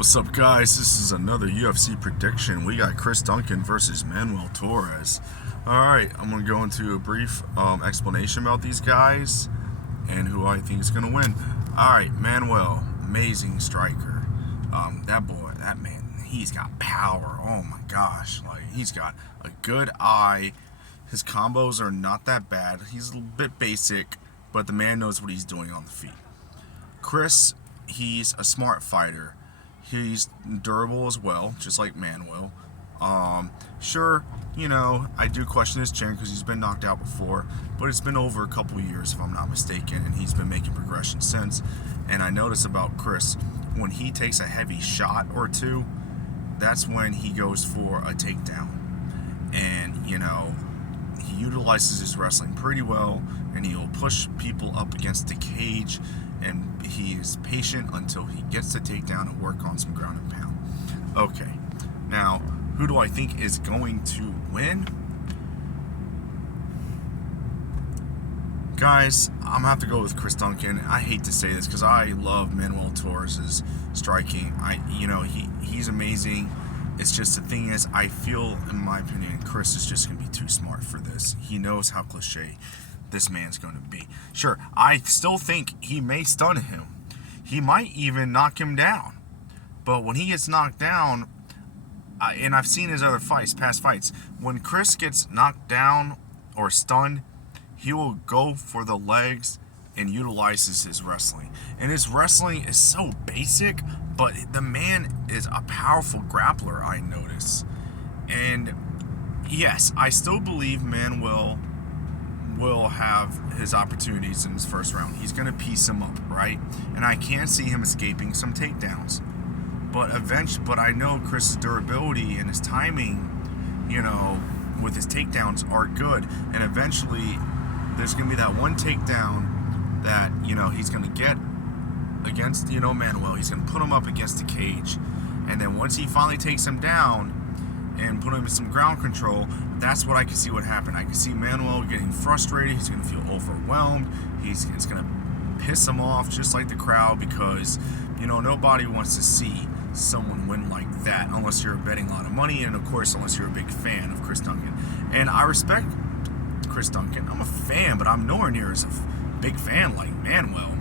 What's up, guys? This is another UFC prediction. We got Chris Duncan versus Manuel Torres. Alright, I'm going to go into a brief explanation about these guys and who I think is going to win. Alright, Manuel, amazing striker. That man, he's got power. Oh my gosh. He's got a good eye. His combos are not that bad. He's a little bit basic, but the man knows what he's doing on the feet. Chris, he's a smart fighter. He's durable as well, just like Manuel. Sure, I do question his chin because he's been knocked out before, but it's been over a couple years, if I'm not mistaken, and he's been making progression since. And I notice about Chris, when he takes a heavy shot or two, that's when he goes for a takedown. And, he utilizes his wrestling pretty well, and he'll push people up against the cage, and he is patient until he gets the takedown and work on some ground and pound. Okay, now, who do I think is going to win? Guys, I'm going to have to go with Chris Duncan. I hate to say this because I love Manuel Torres' striking. He's amazing. It's just the thing is, I feel, in my opinion, Chris is just going to be too smart for this. He knows how cliche this man's going to be. Sure, I still think he may stun him. He might even knock him down. But when he gets knocked down, and I've seen his other fights, past fights, when Chris gets knocked down or stunned, he will go for the legs and utilizes his wrestling. And his wrestling is so basic, but the man is a powerful grappler, I notice. And yes, I still believe Manuel will have his opportunities in his first round. He's going to piece him up, right? And I can see him escaping some takedowns. But I know Chris's durability and his timing, with his takedowns are good. And eventually, there's going to be that one takedown that, he's going to get against, Manuel. He's going to put him up against the cage. And then once he finally takes him down and put him in some ground control, that's what I can see what happened. I can see Manuel getting frustrated. He's going to feel overwhelmed. It's going to piss him off just like the crowd because, nobody wants to see someone win like that unless you're betting a lot of money and, of course, unless you're a big fan of Chris Duncan. And I respect Chris Duncan. I'm a fan, but I'm nowhere near as a big fan like Manuel,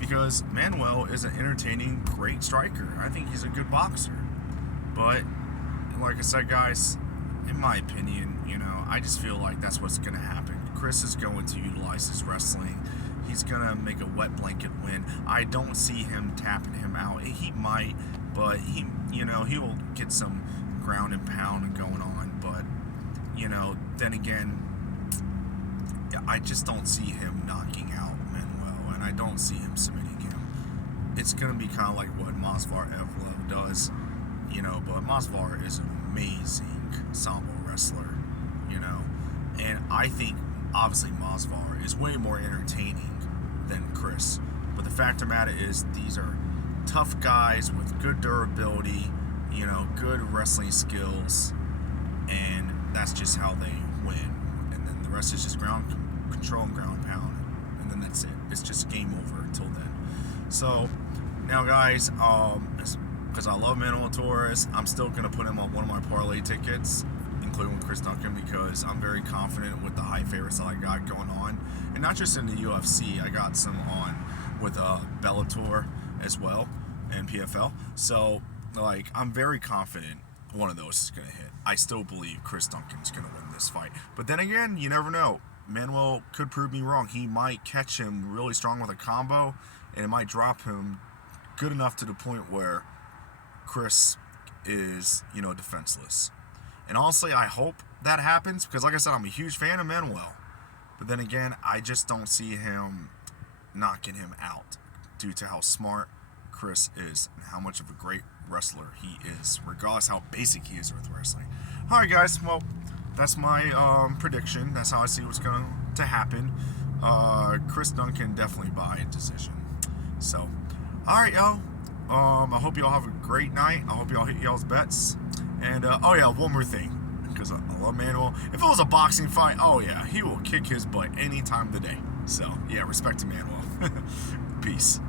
because Manuel is an entertaining, great striker. I think he's a good boxer. But, like I said, guys, in my opinion, I just feel like that's what's going to happen. Chris is going to utilize his wrestling. He's going to make a wet blanket win. I don't see him tapping him out. He might, but he will get some ground and pound and going on. But, then again, I just don't see him knocking out Manuel, and I don't see him submitting him. It's going to be kind of like what Masvidal Evloev does, but Masvidal is an amazing sambo wrestler, and I think, obviously, Masvidal is way more entertaining than Chris. But the fact of the matter is, these are tough guys with good durability, good wrestling skills, and that's just how they win. And then the rest is just ground control and ground pound, and then that's it. It's just game over until then. So now, guys, because I love Manuel Torres, I'm still going to put him on one of my parlay tickets, including with Chris Duncan, because I'm very confident with the high favorites that I got going on. And not just in the UFC, I got some on with Bellator as well and PFL. So, I'm very confident one of those is going to hit. I still believe Chris Duncan's going to win this fight. But then again, you never know. Manuel could prove me wrong. He might catch him really strong with a combo, and it might drop him good enough to the point where Chris is, defenseless. And honestly, I hope that happens because, like I said, I'm a huge fan of Manuel. But then again, I just don't see him knocking him out due to how smart Chris is and how much of a great wrestler he is, regardless how basic he is with wrestling. All right, guys. Well, that's my prediction. That's how I see what's going to happen. Chris Duncan definitely by decision. So, all right, y'all. I hope y'all have a great night. I hope y'all hit y'all's bets. And, one more thing, because I love Manuel. If it was a boxing fight, he will kick his butt any time of the day. So, respect to Manuel. Peace.